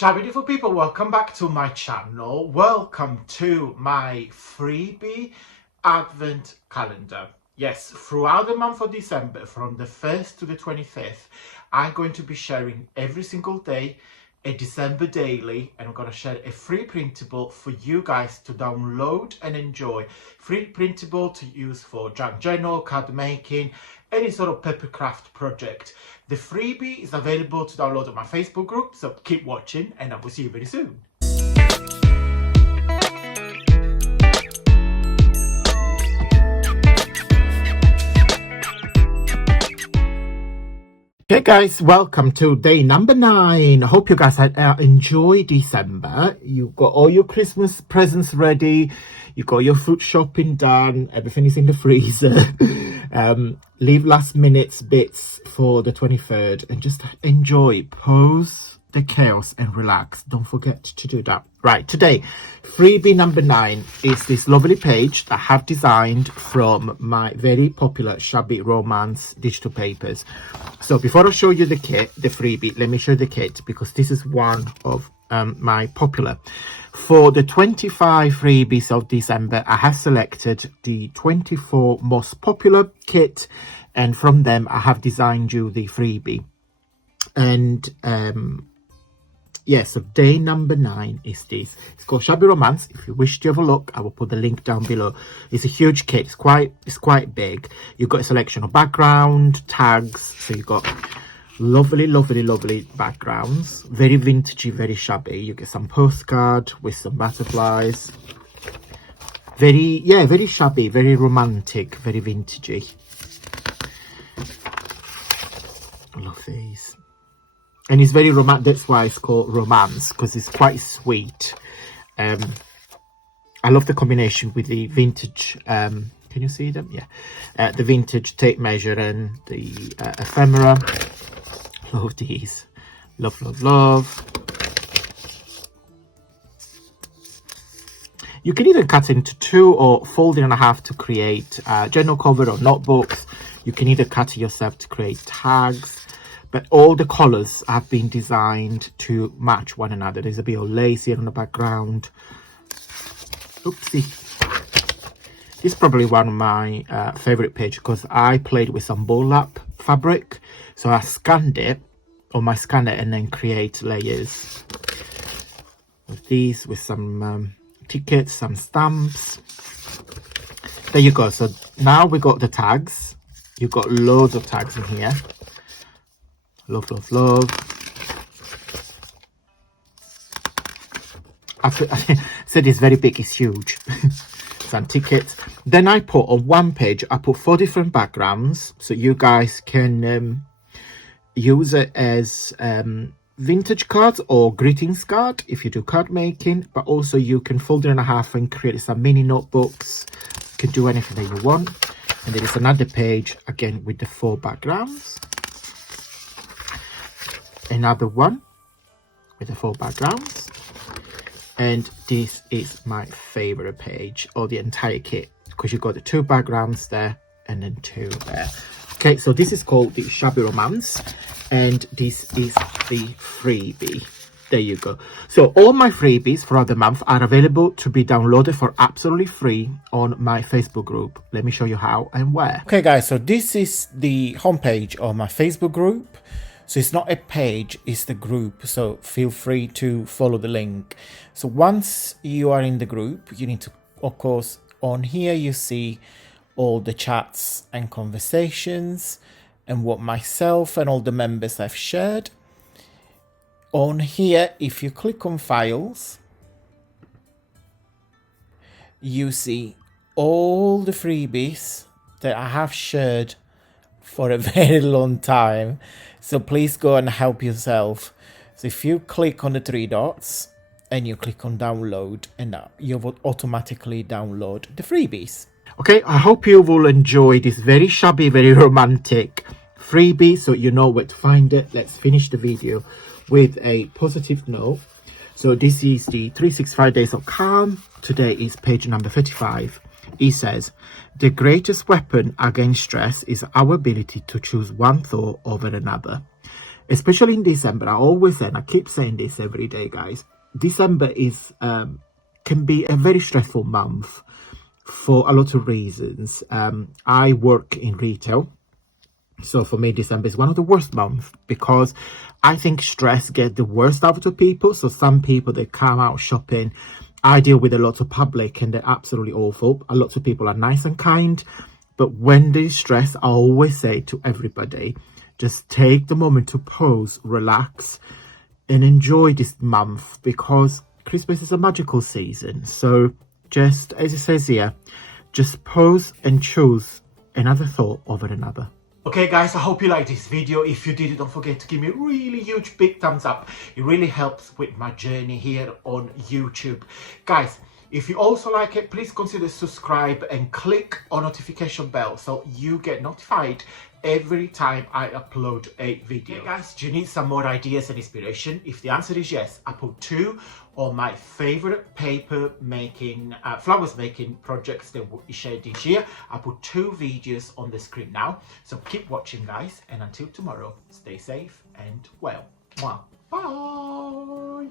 Ciao beautiful people, welcome back to my channel. Welcome to my freebie advent calendar. Yes, throughout the month of December, from the 1st to the 25th, I'm going to be sharing every single day a December daily, and I'm going to share a free printable for you guys to download and enjoy. Free printable to use for junk journal, card making, any sort of papercraft project. The freebie is available to download on my Facebook group, so keep watching and I will see you very soon. Hey guys, welcome to day number 9. I hope you guys enjoy December. You've got all your Christmas presents ready. You got your food shopping done. Everything is in the freezer. Leave last minute bits for the 23rd and just enjoy. Pause the chaos and relax. Don't forget to do that. Right, today, freebie number 9 is this lovely page that I have designed from my very popular Shabby Romance digital papers. So before I show you the kit, the freebie, let me show you the kit because this is one of my popular. For the 25 freebies of December, I have selected the 24 most popular kit, and from them I have designed you the freebie. And yeah, so day number 9 is this. It's called Shabby Romance. If you wish to have a look, I will put the link down below. It's a huge kit. It's quite big. You've got a selection of background, tags. So you've got lovely backgrounds. Very vintagey, very shabby. You get some postcard with some butterflies. Very shabby, very romantic, very vintagey. I love these. And it's very romantic. That's why it's called romance, because it's quite sweet. I love the combination with the vintage. Can you see them? Yeah. The vintage tape measure and the ephemera. Love these. Love. You can either cut into 2 or fold it in half to create journal cover or notebooks. You can either cut it yourself to create tags. But all the colours have been designed to match one another. There's a bit of lace here on the background. Oopsie. This is probably one of my favourite pages because I played with some burlap fabric. So I scanned it on my scanner and then create layers. With these, with some tickets, some stamps. There you go. So now we got the tags. You've got loads of tags in here. Love. I said it's very big, it's huge. Some tickets. Then I put on one page, I put 4 different backgrounds, so you guys can use it as vintage cards or greetings card if you do card making, but also you can fold it in half and create some mini notebooks. You can do anything that you want. And there is another page again with the 4 backgrounds. Another one with the 4 backgrounds, and this is my favorite page or the entire kit because you've got the 2 backgrounds there and then 2 there. Okay, so this is called the Shabby Romance, and this is the freebie. There you go. So all my freebies for the month are available to be downloaded for absolutely free on my Facebook group. Let me show you how and where. Okay guys, so this is the homepage of my Facebook group. So it's not a page, it's the group. So feel free to follow the link. So once you are in the group, you need to, of course, on here you see all the chats and conversations and what myself and all the members have shared. On here, if you click on files, you see all the freebies that I have shared for a very long time. So please go and help yourself. So if you click on the 3 dots and you click on download, and you will automatically download the freebies. Okay, I hope you will enjoy this very shabby, very romantic freebie, so you know where to find it. Let's finish the video with a positive note. So this is the 365 days of calm. Today is page number 35. He says, the greatest weapon against stress is our ability to choose one thought over another. especially in December. I always say, and I keep saying this every day, guys, December is can be a very stressful month for a lot of reasons. I work in retail, so for me December is one of the worst months because I think stress gets the worst out of people. So some people, they come out shopping. I deal with a lot of public and they're absolutely awful. A lot of people are nice and kind, but when there's stress, I always say to everybody, just take the moment to pause, relax, and enjoy this month, because Christmas is a magical season. So just as it says here, just pause and choose another thought over another. Okay guys, I hope you liked this video. If you did, don't forget to give me a really huge big thumbs up. It really helps with my journey here on YouTube. Guys, if you also like it, please consider subscribe and click on notification bell so you get notified every time I upload a video. Okay guys, do you need some more ideas and inspiration? If the answer is yes, I put 2 of my favorite paper making, flowers making projects that we shared this year. I put 2 videos on the screen now. So keep watching guys, and until tomorrow, stay safe and well. Bye.